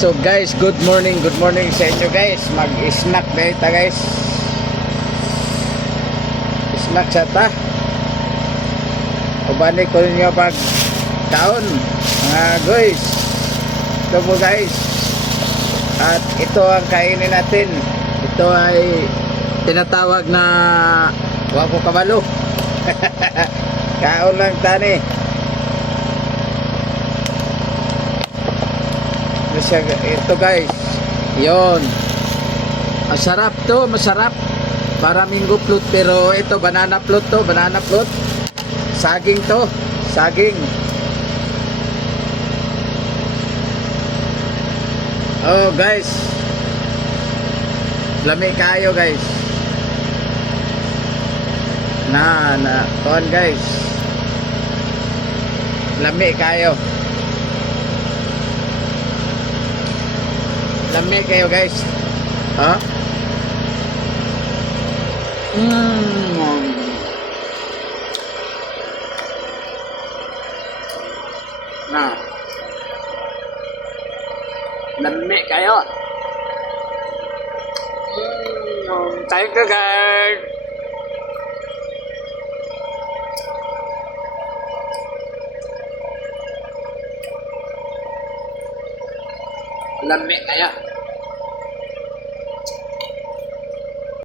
So guys, good morning sa inyo guys. Mag-snack dahil ta guys. Snack sa ta. Ubani ko ninyo pag taon mga guys. Ito po guys. At ito ang kainin natin. Ito ay tinatawag na wako kabalo. Kaon lang tani. Ito guys, yon, masarap to, masarap. Para mango float, pero ito banana float to, banana float. Saging to, saging. Oh guys, lami kayo guys. Kon guys, lami kayo. Lami kayo guys. Ha? Nah. Lami kayo. Tayo ka guys. Lami kayo.